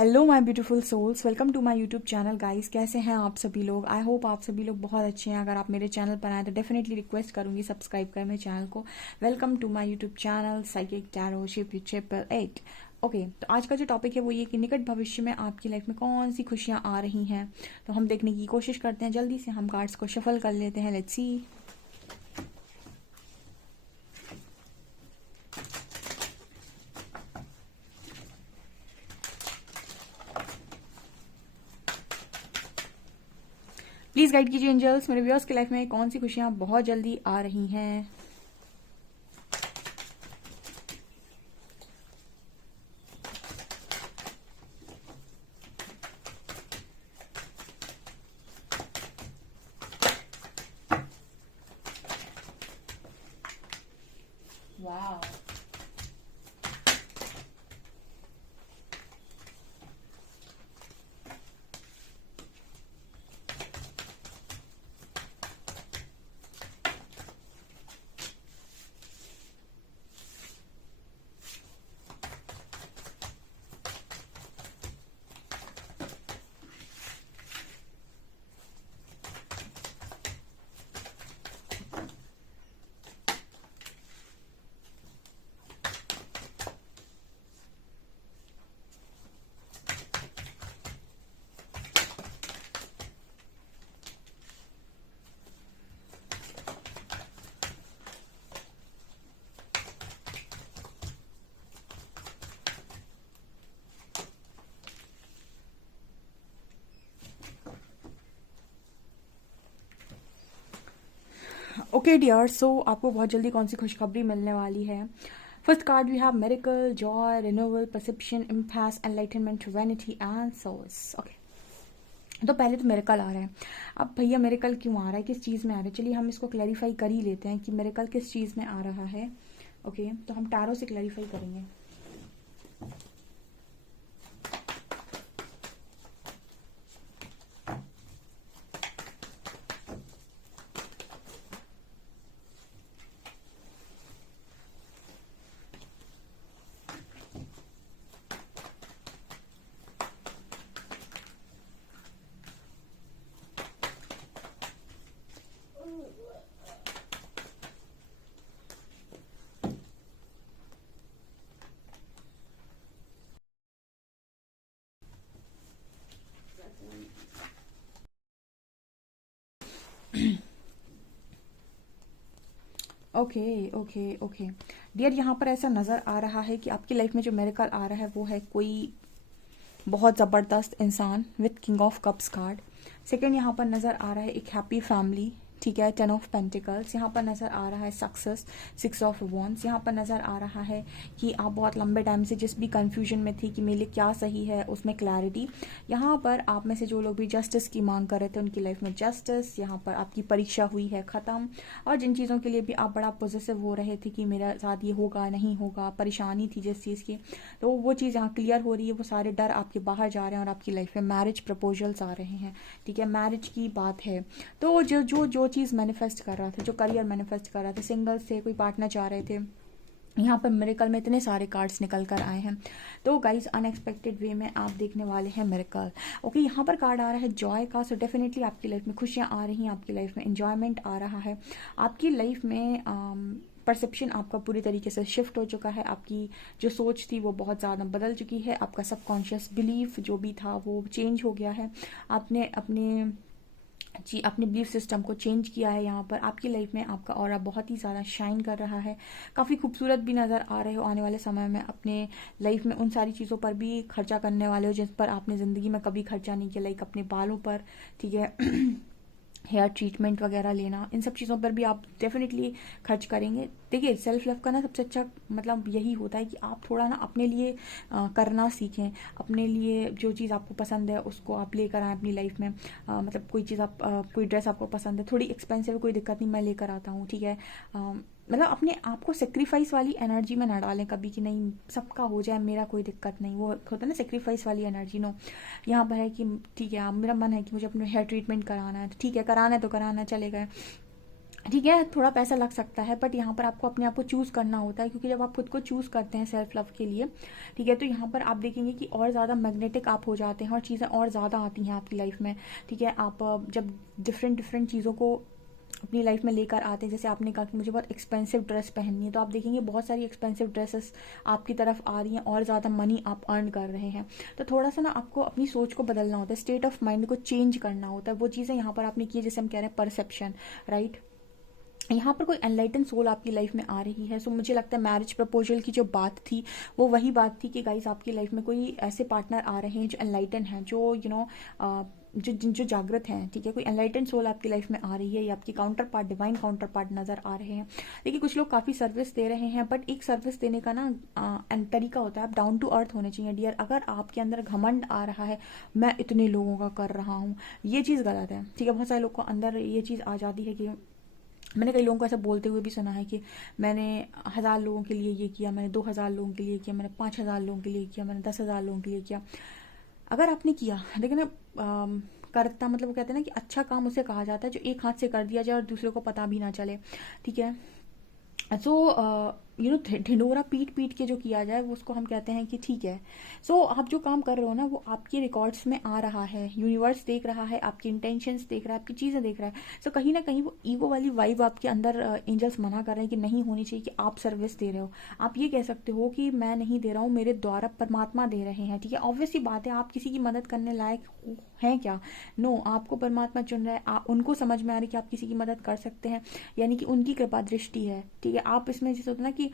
Hello my beautiful souls, welcome to my YouTube channel guys. कैसे हैं आप सभी लोग? आई होप आप सभी लोग बहुत अच्छे हैं। अगर आप मेरे चैनल पर आए तो डेफिनेटली रिक्वेस्ट करूंगी सब्सक्राइब करें मेरे चैनल को। Welcome to my YouTube channel psychic tarot ship 8। Okay, तो आज का जो टॉपिक है वो ये कि निकट भविष्य में आपकी लाइफ में कौन सी खुशियां आ रही हैं, तो हम देखने की कोशिश करते हैं। जल्दी से हम कार्ड्स को शफल कर लेते हैं। Let's see. प्लीज गाइड कीजिए एंजल्स, मेरे व्यूअर्स की लाइफ में कौन सी खुशियां बहुत जल्दी आ रही हैं। वाह, ओके डियर, सो आपको बहुत जल्दी कौन सी खुशखबरी मिलने वाली है। First card we have miracle, joy, renewal, perception, impasse, enlightenment, vanity and source. Okay, तो पहले तो मेरिकल आ रहा है। अब भैया मेरिकल क्यों आ रहा है, किस चीज़ में आ रहा है? चलिए हम इसको क्लैरिफाई कर ही लेते हैं कि मेरिकल किस चीज़ में आ रहा है। ओके, तो हम टैरो से क्लैरिफाई करेंगे। ओके ओके ओके डियर, यहाँ पर ऐसा नज़र आ रहा है कि आपकी लाइफ में जो मेरिकल आ रहा है वो है कोई बहुत ज़बरदस्त इंसान with king of cups card. Second यहाँ पर नज़र आ रहा है एक हैप्पी फैमिली, ठीक है, 10 ऑफ पेंटिकल्स। यहाँ पर नज़र आ रहा है सक्सेस, 6 ऑफ वॉन्ड्स। यहाँ पर नज़र आ रहा है कि आप बहुत लंबे टाइम से जिस भी कंफ्यूजन में थी कि मेरे लिए क्या सही है, उसमें क्लैरिटी। यहाँ पर आप में से जो लोग भी जस्टिस की मांग कर रहे थे उनकी लाइफ में जस्टिस। यहाँ पर आपकी परीक्षा हुई है ख़त्म। और जिन चीज़ों के लिए भी आप बड़ा पॉजिटिव हो रहे थे कि मेरे साथ ये होगा नहीं होगा, परेशानी थी जिस चीज़ की, तो वो चीज़ यहाँ क्लियर हो रही है। वो सारे डर आपके बाहर जा रहे हैं और आपकी लाइफ में मैरिज प्रपोजल्स आ रहे हैं, ठीक है, मैरिज की बात है। तो जो चीज़ मैनिफेस्ट कर रहा था, जो करियर मैनिफेस्ट कर रहा था, सिंगल्स थे, कोई पार्टनर चाह रहे थे, यहाँ पर मिरेकल में इतने सारे कार्ड्स निकल कर आए हैं। तो गाइस अनएक्सपेक्टेड वे में आप देखने वाले हैं मिरेकल। ओके, यहाँ पर कार्ड आ रहा है जॉय का। सो डेफिनेटली आपकी लाइफ में खुशियाँ आ रही हैं, आपकी लाइफ में एंजॉयमेंट आ रहा है, आपकी लाइफ में परसेप्शन आपका पूरी तरीके से शिफ्ट हो चुका है। आपकी जो सोच थी वो बहुत ज़्यादा बदल चुकी है। आपका सबकॉन्शियस बिलीफ जो भी था वो चेंज हो गया है। आपने अपने बिलीफ सिस्टम को चेंज किया है। यहाँ पर आपकी लाइफ में आपका ऑरा बहुत ही ज़्यादा शाइन कर रहा है। काफ़ी खूबसूरत भी नज़र आ रहे हो। आने वाले समय में अपने लाइफ में उन सारी चीज़ों पर भी खर्चा करने वाले हो जिस पर आपने ज़िंदगी में कभी खर्चा नहीं किया, लाइक अपने बालों पर, ठीक है, हेयर ट्रीटमेंट वगैरह लेना, इन सब चीज़ों पर भी आप डेफिनेटली खर्च करेंगे। देखिए, सेल्फ लव का ना सबसे अच्छा मतलब यही होता है कि आप थोड़ा ना अपने लिए करना सीखें। अपने लिए जो चीज़ आपको पसंद है उसको आप लेकर आएँ अपनी लाइफ में। मतलब कोई चीज़ आप कोई ड्रेस आपको पसंद है, थोड़ी एक्सपेंसिव है, कोई दिक्कत नहीं, मैं लेकर आता हूँ, ठीक है। मतलब अपने आप को सेक्रीफाइस वाली एनर्जी में ना डालें कभी कि नहीं सबका हो जाए, मेरा कोई दिक्कत नहीं। वो होता है ना सेक्रीफाइस वाली एनर्जी। नो, यहाँ पर है कि ठीक है, मेरा मन है कि मुझे अपने हेयर ट्रीटमेंट कराना है, तो ठीक है, कराना है तो कराना है, चले गए। ठीक है, थोड़ा पैसा लग सकता है, बट यहाँ पर आपको अपने आप को चूज़ करना होता है, क्योंकि जब आप खुद को चूज़ करते हैं सेल्फ लव के लिए, ठीक है, तो यहाँ पर आप देखेंगे कि और ज़्यादा मैग्नेटिक आप हो जाते हैं और चीज़ें और ज़्यादा आती हैं आपकी लाइफ में। ठीक है, आप जब डिफरेंट डिफरेंट चीज़ों को अपनी लाइफ में लेकर आते हैं, जैसे आपने कहा कि मुझे बहुत एक्सपेंसिव ड्रेस पहननी है, तो आप देखेंगे बहुत सारी एक्सपेंसिव ड्रेसेस आपकी तरफ आ रही हैं और ज़्यादा मनी आप अर्न कर रहे हैं। तो थोड़ा सा ना आपको अपनी सोच को बदलना होता है, स्टेट ऑफ माइंड को चेंज करना होता है। वो चीज़ें यहाँ पर आपने की है, जैसे हम कह रहे हैं परसेप्शन, राइट। यहाँ पर कोई एनलाइटन सोल आपकी लाइफ में आ रही है। सो मुझे लगता है मैरिज प्रपोजल की जो बात थी वो वही बात थी कि गाइस आपकी लाइफ में कोई ऐसे पार्टनर आ रहे हैं जो एनलाइटन हैं, जो जो जागृत हैं। ठीक है, कोई एनलाइटन सोल आपकी लाइफ में आ रही है, या आपकी counter part, divine counter part नजर आ रहे हैं। देखिए कुछ लोग काफ़ी सर्विस दे रहे हैं, बट एक सर्विस देने का ना तरीका होता है, आप डाउन टू अर्थ होने चाहिए डियर। अगर आपके अंदर घमंड आ रहा है, मैं इतने लोगों का कर रहा हूँ, ये चीज़ गलत है। ठीक है, बहुत सारे लोग को अंदर ये चीज़ आ जाती है कि मैंने कई लोगों को ऐसा बोलते हुए भी सुना है कि मैंने 1000 लोगों के लिए ये किया, मैंने 2000 लोगों के लिए किया, मैंने 5000 लोगों के लिए किया, मैंने 10,000 लोगों के लिए किया। अगर आपने किया, देखिए ना, करता मतलब वो कहते हैं ना कि अच्छा काम उसे कहा जाता है जो एक हाथ से कर दिया जाए और दूसरे को पता भी ना चले। ठीक है, सो ढिंडोरा पीट पीट के जो किया जाए वो उसको हम कहते हैं कि ठीक है। सो आप जो काम कर रहे हो ना वो आपके रिकॉर्ड्स में आ रहा है, यूनिवर्स देख रहा है, आपकी इंटेंशंस देख रहा है, आपकी चीज़ें देख रहा है। सो कहीं ना कहीं वो ईगो वाली वाइब आपके अंदर एंजल्स मना कर रहे हैं कि नहीं होनी चाहिए, कि आप सर्विस दे रहे हो। आप ये कह सकते हो कि मैं नहीं दे रहा हूँ, मेरे द्वारा परमात्मा दे रहे हैं। ठीक है, ऑब्वियसली बात है, आप किसी की मदद करने लायक हैं क्या? नो, आपको परमात्मा चुन रहा है, उनको समझ में आ रही है कि आप किसी की मदद कर सकते हैं, यानी कि उनकी कृपा दृष्टि है। ठीक है, आप इसमें जैसे होता है ना कि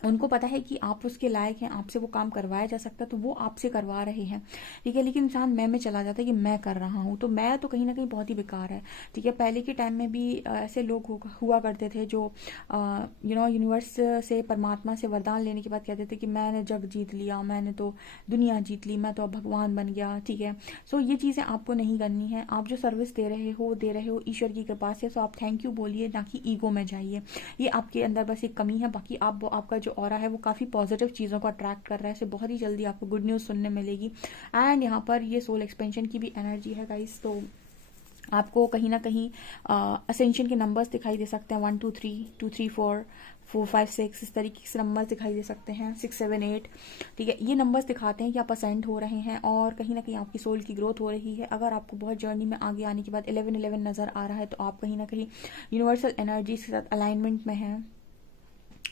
उनको पता है कि आप उसके लायक हैं, आपसे वो काम करवाया जा सकता है, तो वो आपसे करवा रहे हैं। ठीक है, लेकिन इंसान मैं में चला जाता है कि मैं कर रहा हूँ, तो मैं तो कहीं ना कहीं बहुत ही बेकार है। ठीक है, पहले के टाइम में भी ऐसे लोग हुआ करते थे जो यूनिवर्स से, परमात्मा से वरदान लेने के बाद कहते थे कि मैंने जग जीत लिया, मैंने तो दुनिया जीत ली, मैं तो अब भगवान बन गया। ठीक है, सो ये चीज़ें आपको नहीं करनी है। आप जो सर्विस दे रहे हो ईश्वर की कृपा से, सो आप थैंक यू बोलिए, ना कि ईगो में जाइए। ये आपके अंदर बस एक कमी है, बाकी आपका जो ऑरा है वो काफ़ी पॉजिटिव चीज़ों को अट्रैक्ट कर रहा है। इससे बहुत ही जल्दी आपको गुड न्यूज़ सुनने मिलेगी। एंड यहाँ पर ये सोल एक्सपेंशन की भी एनर्जी है गाइस, तो आपको कहीं ना कहीं असेंशन के नंबर्स दिखाई दे सकते हैं, 1 2 3 2 3 4 4 5 6, इस तरीके से नंबर्स दिखाई दे सकते हैं, 6 7 8। ठीक है, ये नंबर्स दिखाते हैं कि आप असेंड हो रहे हैं और कहीं ना कहीं आपकी सोल की ग्रोथ हो रही है। अगर आपको बहुत जर्नी में आगे आने के बाद 11 11 नज़र आ रहा है, तो आप कहीं ना कहीं यूनिवर्सल एनर्जी के साथ अलाइनमेंट में हैं।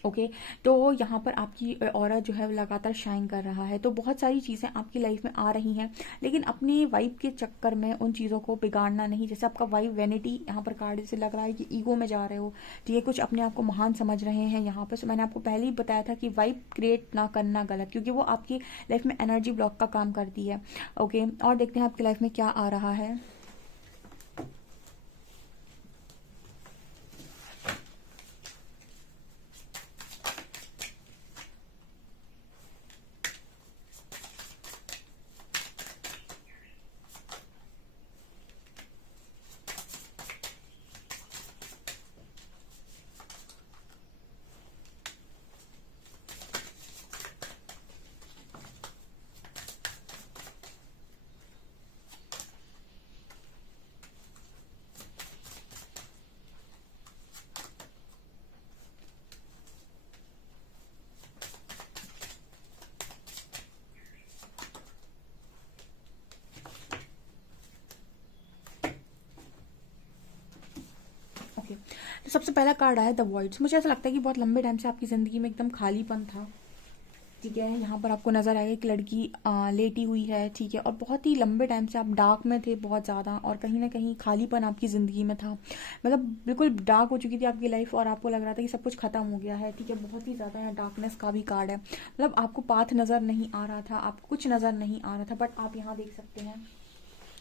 ओके, तो यहाँ पर आपकी ऑरा जो है वो लगातार शाइन कर रहा है। तो बहुत सारी चीज़ें आपकी लाइफ में आ रही हैं, लेकिन अपने वाइब के चक्कर में उन चीज़ों को बिगाड़ना नहीं। जैसे आपका वाइब वेनिटी यहाँ पर कार्ड से लग रहा है कि ईगो में जा रहे हो। ठीक है, कुछ अपने आप को महान समझ रहे हैं यहाँ पर। मैंने आपको पहले ही बताया था कि वाइब क्रिएट ना करना गलत, क्योंकि वो आपकी लाइफ में एनर्जी ब्लॉक का काम करती है। ओके, और देखते हैं आपकी लाइफ में क्या आ रहा है। ओके, तो सबसे पहला कार्ड आया द वॉइड्स। मुझे ऐसा लगता है कि बहुत लंबे टाइम से आपकी ज़िंदगी में एकदम खालीपन था। ठीक है, यहाँ पर आपको नजर आएगा एक लड़की लेटी हुई है। ठीक है, और बहुत ही लंबे टाइम से आप डार्क में थे बहुत ज़्यादा, और कहीं ना कहीं खालीपन आपकी ज़िंदगी में था। मतलब बिल्कुल डार्क हो चुकी थी आपकी लाइफ और आपको लग रहा था कि सब कुछ खत्म हो गया है। ठीक है, बहुत ही ज़्यादा यहाँ डार्कनेस का भी कार्ड है। मतलब आपको पाथ नज़र नहीं आ रहा था, आपको कुछ नज़र नहीं आ रहा था, बट आप यहाँ देख सकते हैं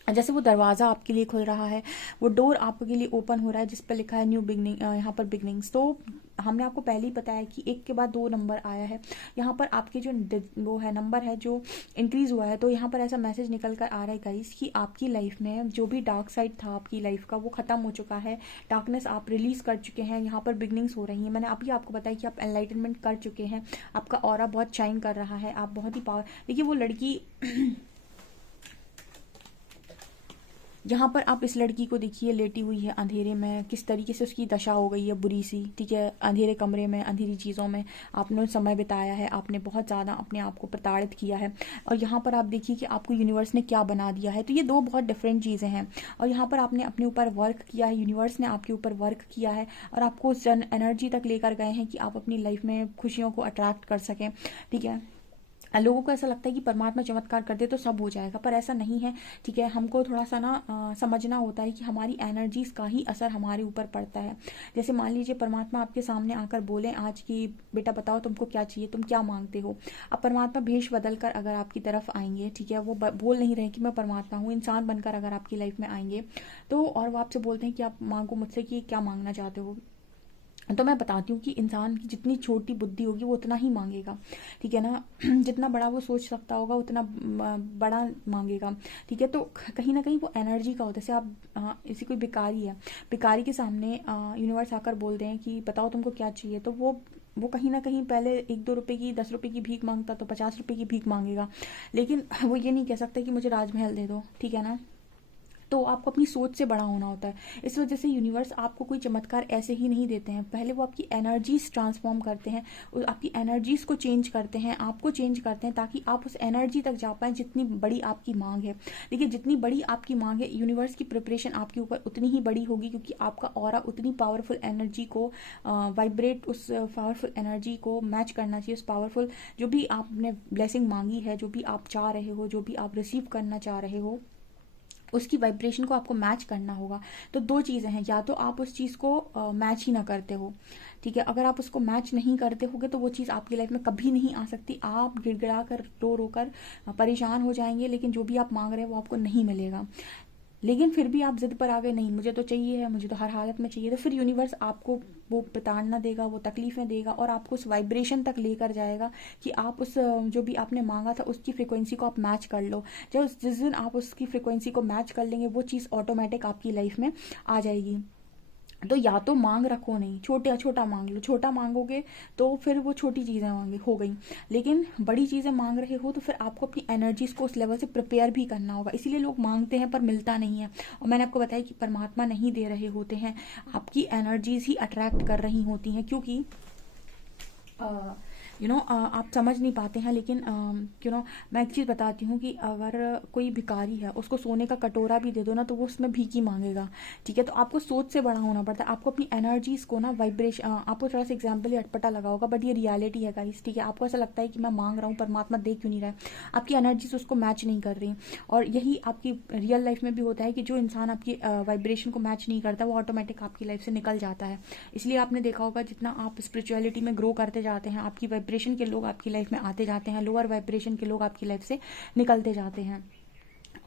जैसे वो दरवाज़ा आपके लिए खुल रहा है, वो डोर आपके लिए ओपन हो रहा है जिस पर लिखा है न्यू बिगनिंग, यहाँ पर बिगनिंग्स। तो हमने आपको पहले ही बताया कि एक के बाद 2 नंबर आया है। यहाँ पर आपके जो वो है नंबर है जो इंक्रीज हुआ है, तो यहाँ पर ऐसा मैसेज निकल कर आ रहा है गाइस कि आपकी लाइफ में जो भी डार्क साइड था आपकी लाइफ का वो खत्म हो चुका है। डार्कनेस आप रिलीज कर चुके हैं, यहाँ पर बिगनिंग्स हो रही हैं। मैंने अभी आपको बताया कि आप एनलाइटनमेंट कर चुके हैं, आपका ऑरा बहुत शाइन कर रहा है, आप बहुत ही पावर। देखिए वो लड़की यहाँ पर आप इस लड़की को देखिए, लेटी हुई है अंधेरे में, किस तरीके से उसकी दशा हो गई है बुरी सी, ठीक है। अंधेरे कमरे में, अंधेरी चीज़ों में आपने समय बिताया है, आपने बहुत ज़्यादा अपने आप को प्रताड़ित किया है। और यहाँ पर आप देखिए कि आपको यूनिवर्स ने क्या बना दिया है। तो ये दो बहुत डिफरेंट चीज़ें हैं। और यहाँ पर आपने अपने ऊपर वर्क किया है, यूनिवर्स ने आपके ऊपर वर्क किया है और आपको उस जन एनर्जी तक लेकर गए हैं कि आप अपनी लाइफ में खुशियों को अट्रैक्ट कर सकें, ठीक है। लोगों को ऐसा लगता है कि परमात्मा चमत्कार कर दे तो सब हो जाएगा, पर ऐसा नहीं है, ठीक है। हमको थोड़ा सा ना समझना होता है कि हमारी एनर्जीज का ही असर हमारे ऊपर पड़ता है। जैसे मान लीजिए परमात्मा आपके सामने आकर बोले आज की, बेटा बताओ तुमको क्या चाहिए, तुम क्या मांगते हो। अब परमात्मा भेष बदल कर अगर आपकी तरफ आएंगे, ठीक है, वो बोल नहीं रहे कि मैं परमात्मा हूँ, इंसान बनकर अगर आपकी लाइफ में आएंगे तो, और वो आपसे बोलते हैं कि आप मांगो मुझसे कि क्या मांगना चाहते हो, तो मैं बताती हूँ कि इंसान की जितनी छोटी बुद्धि होगी वो उतना ही मांगेगा, ठीक है ना। जितना बड़ा वो सोच सकता होगा उतना बड़ा मांगेगा, ठीक है। तो कहीं ना कहीं वो एनर्जी का होता है। जैसे आप इसी कोई भिखारी है, भिखारी के सामने यूनिवर्स आकर बोल रहे हैं कि बताओ तुमको क्या चाहिए, तो वो कहीं ना कहीं पहले 1-2 रुपए की, 10 रुपए की भीख मांगता तो 50 रुपए की भीख मांगेगा, लेकिन वो ये नहीं कह सकता कि मुझे राजमहल दे दो, ठीक है ना। तो आपको अपनी सोच से बड़ा होना होता है। इस वजह से यूनिवर्स आपको कोई चमत्कार ऐसे ही नहीं देते हैं, पहले वो आपकी एनर्जीज ट्रांसफॉर्म करते हैं, आपकी एनर्जीज को चेंज करते हैं, आपको चेंज करते हैं ताकि आप उस एनर्जी तक जा पाएँ जितनी बड़ी आपकी मांग है। देखिए जितनी बड़ी आपकी मांग है, यूनिवर्स की प्रिपरेशन आपके ऊपर उतनी ही बड़ी होगी, क्योंकि आपका ऑरा उतनी पावरफुल एनर्जी को वाइब्रेट, उस पावरफुल एनर्जी को मैच करना चाहिए। उस पावरफुल जो भी आपने ब्लेसिंग मांगी है, जो भी आप चाह रहे हो, जो भी आप रिसीव करना चाह रहे हो, उसकी वाइब्रेशन को आपको मैच करना होगा। तो दो चीज़ें हैं, या तो आप उस चीज़ को मैच ही ना करते हो, ठीक है। अगर आप उसको मैच नहीं करते होगे तो वो चीज़ आपकी लाइफ में कभी नहीं आ सकती। आप गिड़गिड़ा कर, रो रो कर परेशान हो जाएंगे, लेकिन जो भी आप मांग रहे हैं वो आपको नहीं मिलेगा। लेकिन फिर भी आप जिद पर आ गए, नहीं मुझे तो चाहिए है, मुझे तो हर हालत में चाहिए, तो फिर यूनिवर्स आपको वो प्रताड़ना देगा, वो तकलीफें देगा और आपको उस वाइब्रेशन तक लेकर जाएगा कि आप उस जो भी आपने मांगा था उसकी फ्रिक्वेंसी को आप मैच कर लो। जब जिस दिन आप उसकी फ्रिक्वेंसी को मैच कर लेंगे, वो चीज़ ऑटोमेटिक आपकी लाइफ में आ जाएगी। तो या तो मांग रखो नहीं, छोटा छोटा मांग लो। छोटा मांगोगे तो फिर वो छोटी चीज़ें मांगी हो गई, लेकिन बड़ी चीज़ें मांग रहे हो तो फिर आपको अपनी एनर्जीज को उस लेवल से प्रिपेयर भी करना होगा। इसीलिए लोग मांगते हैं पर मिलता नहीं है। और मैंने आपको बताया कि परमात्मा नहीं दे रहे होते हैं, आपकी एनर्जीज ही अट्रैक्ट कर रही होती हैं, क्योंकि आप समझ नहीं पाते हैं। लेकिन मैं एक चीज़ बताती हूँ कि अगर कोई भिखारी है, उसको सोने का कटोरा भी दे दो ना तो वो उसमें भीख ही मांगेगा, ठीक है। तो आपको सोच से बड़ा होना पड़ता है। आपको अपनी एनर्जीज को ना वाइब्रेशन, आपको थोड़ा सा एग्जाम्पल या अटपटा लगा होगा बट ये रियलिटी है गाइस, ठीक है। आपको ऐसा लगता है कि मैं मांग रहा हूँ, परमात्मा दे क्यों नहीं रहा है, आपकी एनर्जीज उसको मैच नहीं कर रही। और यही आपकी रियल लाइफ में भी होता है कि जो इंसान आपकी वाइब्रेशन को मैच नहीं करता वो ऑटोमेटिक आपकी लाइफ से निकल जाता है। इसलिए आपने देखा होगा जितना आप स्पिरिचुअलिटी में ग्रो करते जाते हैं, आपकी वाइब्रेशन के लोग आपकी लाइफ में आते जाते हैं, लोअर वाइब्रेशन के लोग आपकी लाइफ से निकलते जाते हैं।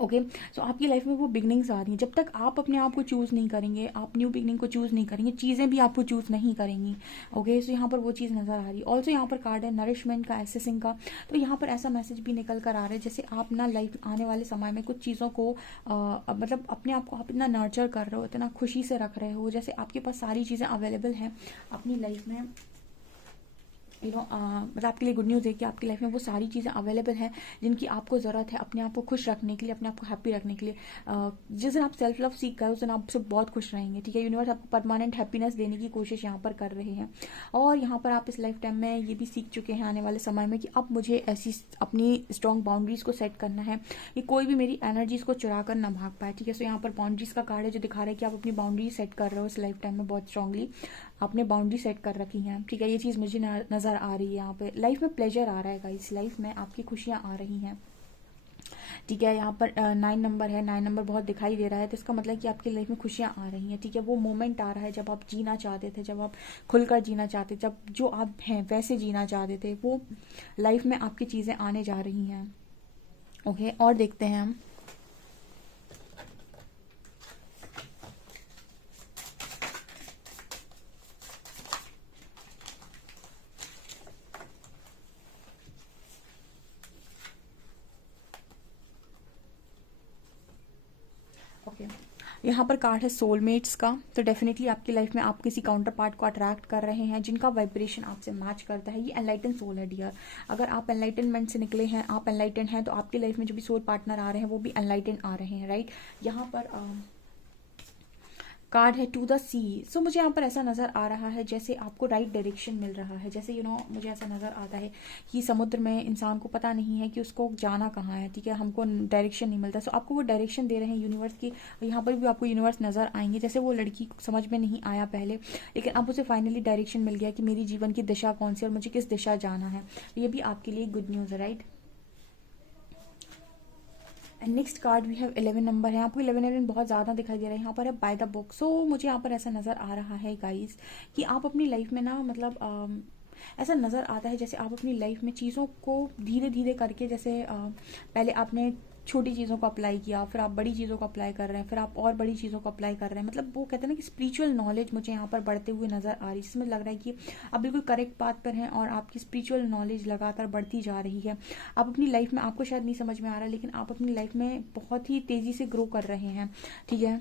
ओके, सो आपकी लाइफ में वो बिगनिंग्स आ रही हैं। जब तक आप अपने आप को चूज़ नहीं करेंगे, आप न्यू बिगनिंग को चूज़ नहीं करेंगे, चीज़ें भी आपको चूज़ नहीं करेंगी। ओके, सो यहाँ पर वो चीज़ नज़र आ रही है। ऑल्सो यहाँ पर कार्ड है नरिशमेंट का, एसेसिंग का। तो यहाँ पर ऐसा मैसेज भी निकल कर आ रहा है जैसे आप ना लाइफ आने वाले समय में कुछ चीज़ों को मतलब अपने आप को आप इतना नर्चर कर रहे हो, इतना खुशी से रख रहे हो, जैसे आपके पास सारी चीज़ें अवेलेबल हैं अपनी लाइफ में। मतलब आपके लिए गुड न्यूज़ है कि आपकी लाइफ में वो सारी चीज़ें अवेलेबल हैं जिनकी आपको ज़रूरत है अपने आप को खुश रखने के लिए, अपने आप को हैप्पी रखने के लिए। जिस दिन आप सेल्फ लव सीख कर उस दिन आप सब बहुत खुश रहेंगे, ठीक है। यूनिवर्स आपको परमानेंट हैप्पीनेस देने की कोशिश यहाँ पर कर रहे हैं। और यहाँ पर आप इस लाइफ टाइम में ये भी सीख चुके हैं आने वाले समय में कि अब मुझे ऐसी अपनी स्ट्रॉन्ग बाउंड्रीज़ को सेट करना है कि कोई भी मेरी एनर्जीज़ को चुरा कर ना भाग पाए, ठीक है। सो यहाँ पर बाउंड्रीज़ का कार्ड है जो दिखा रहा है कि आप अपनी बाउंड्री सेट कर रहे हो इस लाइफ टाइम में, बहुत स्ट्रांगली आपने बाउंड्री सेट कर रखी हैं, ठीक है। ये चीज़ मुझे नज़र आ रही है यहाँ पे। लाइफ में प्लेजर आ रहा है गाइस, लाइफ में आपकी खुशियाँ आ रही हैं, ठीक है। यहाँ पर 9 नंबर है, 9 नंबर बहुत दिखाई दे रहा है, तो इसका मतलब कि आपकी लाइफ में खुशियाँ आ रही हैं, ठीक है। वो मोमेंट आ रहा है जब आप जीना चाहते थे, जब आप खुलकर जीना चाहते, जब जो आप हैं वैसे जीना चाहते थे, वो लाइफ में आपकी चीज़ें आने जा रही हैं। ओके, और देखते हैं हम। ओके, यहाँ पर कार्ड है सोलमेट्स का। तो डेफिनेटली आपकी लाइफ में आप किसी काउंटर पार्ट को अट्रैक्ट कर रहे हैं जिनका वाइब्रेशन आपसे मैच करता है। ये एनलाइटन सोल है डियर। अगर आप एनलाइटनमेंट से निकले हैं, आप एनलाइटन हैं, तो आपकी लाइफ में जो भी सोल पार्टनर आ रहे हैं वो भी एनलाइटन आ रहे हैं, राइट। यहाँ पर कार्ड है टू द सी। सो मुझे यहाँ पर ऐसा नज़र आ रहा है जैसे आपको राइट डायरेक्शन मिल रहा है। जैसे मुझे ऐसा नज़र आता है कि समुद्र में इंसान को पता नहीं है कि उसको जाना कहाँ है, ठीक है, हमको डायरेक्शन नहीं मिलता। सो आपको वो डायरेक्शन दे रहे हैं यूनिवर्स की। यहाँ पर भी आपको यूनिवर्स नज़र आएंगे। जैसे वो लड़की को समझ में नहीं आया पहले, लेकिन अब उसे फाइनली डायरेक्शन मिल गया कि मेरी जीवन की दिशा कौन सी और मुझे किस दिशा जाना है। ये भी आपके लिए गुड न्यूज़ है, right. And next card we have 11 number है। आपको 11 बहुत ज़्यादा दिखाई दे रहा है। यहाँ पर है बाय द बुक। सो मुझे यहाँ पर ऐसा नज़र आ रहा है गाइस कि आप अपनी लाइफ में ना मतलब ऐसा नज़र आता है जैसे आप अपनी लाइफ में चीज़ों को धीरे धीरे करके, जैसे पहले आपने छोटी चीज़ों को अप्लाई किया, फिर आप बड़ी चीज़ों को अप्लाई कर रहे हैं, फिर आप और बड़ी चीज़ों को अप्लाई कर रहे हैं। मतलब वो कहते हैं ना कि स्पिरिचुअल नॉलेज मुझे यहाँ पर बढ़ते हुए नज़र आ रही है, जिसमें लग रहा है कि आप बिल्कुल करेक्ट पाथ पर हैं और आपकी स्पिरिचुअल नॉलेज लगातार बढ़ती जा रही है। आप अपनी लाइफ में, आपको शायद नहीं समझ में आ रहा है, लेकिन आप अपनी लाइफ में बहुत ही तेज़ी से ग्रो कर रहे हैं, ठीक है।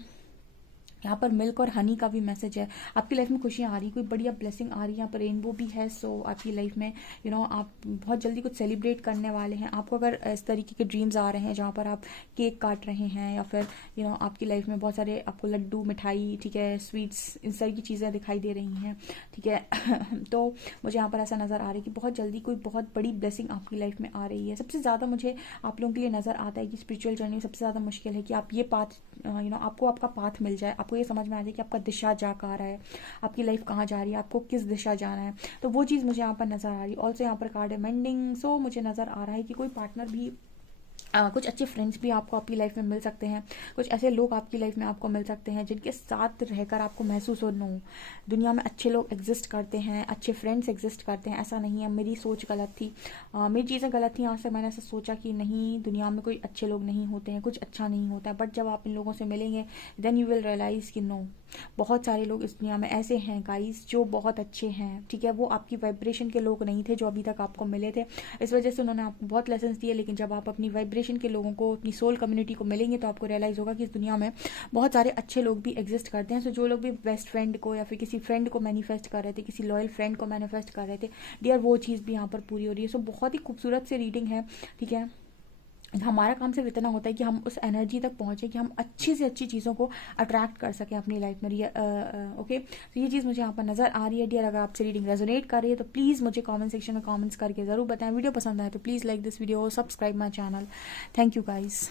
यहाँ पर मिल्क और हनी का भी मैसेज है। आपकी लाइफ में खुशियाँ आ रही, कोई बढ़िया ब्लेसिंग आ रही है। यहाँ पर रेनबो भी है। सो आपकी लाइफ में आप बहुत जल्दी कुछ सेलिब्रेट करने वाले हैं। आपको अगर इस तरीके के ड्रीम्स आ रहे हैं जहाँ पर आप केक काट रहे हैं, या फिर आपकी लाइफ में बहुत सारे आपको लड्डू, मिठाई, ठीक है, स्वीट्स, इन सारी की चीज़ें दिखाई दे रही हैं, ठीक है। तो मुझे यहाँ पर ऐसा नज़र आ रहा है कि बहुत जल्दी कोई बहुत बड़ी ब्लेसिंग आपकी लाइफ में आ रही है। सबसे ज़्यादा मुझे आप लोगों के लिए नज़र आता है कि स्पिरिचुअल जर्नी में सबसे ज़्यादा मुश्किल है कि आप ये पाथ आपको आपका पाथ मिल जाए, आपको ये समझ में आ जाए कि आपका दिशा जा कहाँ रहा है, आपकी लाइफ कहाँ जा रही है, आपको किस दिशा जाना है। तो वो चीज़ मुझे यहाँ पर नज़र आ रही है। ऑल्सो यहाँ पर कार्ड है मेंडिंग। सो मुझे नज़र आ रहा है कि कोई पार्टनर भी कुछ अच्छे फ्रेंड्स भी आपको आपकी लाइफ में मिल सकते हैं। कुछ ऐसे लोग आपकी लाइफ में आपको मिल सकते हैं जिनके साथ रहकर आपको महसूस हो, नो, दुनिया में अच्छे लोग एग्जिस्ट करते हैं, अच्छे फ्रेंड्स एग्जिस्ट करते हैं। ऐसा नहीं है मेरी सोच गलत थी, मेरी चीज़ें गलत थी। यहाँ से मैंने ऐसा सोचा कि नहीं, दुनिया में कोई अच्छे लोग नहीं होते हैं, कुछ अच्छा नहीं होता है। बट जब आप इन लोगों से मिलेंगे देन यू विल रियलाइज़ कि नो, बहुत सारे लोग इस दुनिया में ऐसे हैं गाइस जो बहुत अच्छे हैं, ठीक है। वो आपकी वाइब्रेशन के लोग नहीं थे जो अभी तक आपको मिले थे। इस वजह से उन्होंने आपको बहुत लेसन्स दिए। लेकिन जब आप अपनी वाइब्रेशन के लोगों को, अपनी सोल कम्युनिटी को मिलेंगे तो आपको रियलाइज़ होगा कि इस दुनिया में बहुत सारे अच्छे लोग भी एग्जिस्ट करते हैं। सो जो लोग भी बेस्ट फ्रेंड को या फिर किसी फ्रेंड को मैनिफेस्ट कर रहे थे, किसी लॉयल फ्रेंड को मैनिफेस्ट कर रहे थे, डियर, वो चीज़ भी यहाँ पर पूरी हो रही है। सो बहुत ही खूबसूरत से रीडिंग है, ठीक है। हमारा काम सिर्फ इतना होता है कि हम उस एनर्जी तक पहुंचे कि हम अच्छी से अच्छी चीज़ों को अट्रैक्ट कर सकें अपनी लाइफ में। ओके, तो ये चीज़ मुझे यहाँ पर नज़र आ रही है डियर। अगर आपसे रीडिंग रेजोनेट कर रही है तो प्लीज़ मुझे कमेंट सेक्शन में कमेंट्स करके ज़रूर बताएं। वीडियो पसंद आए तो please like this video, subscribe my channel. Thank you guys.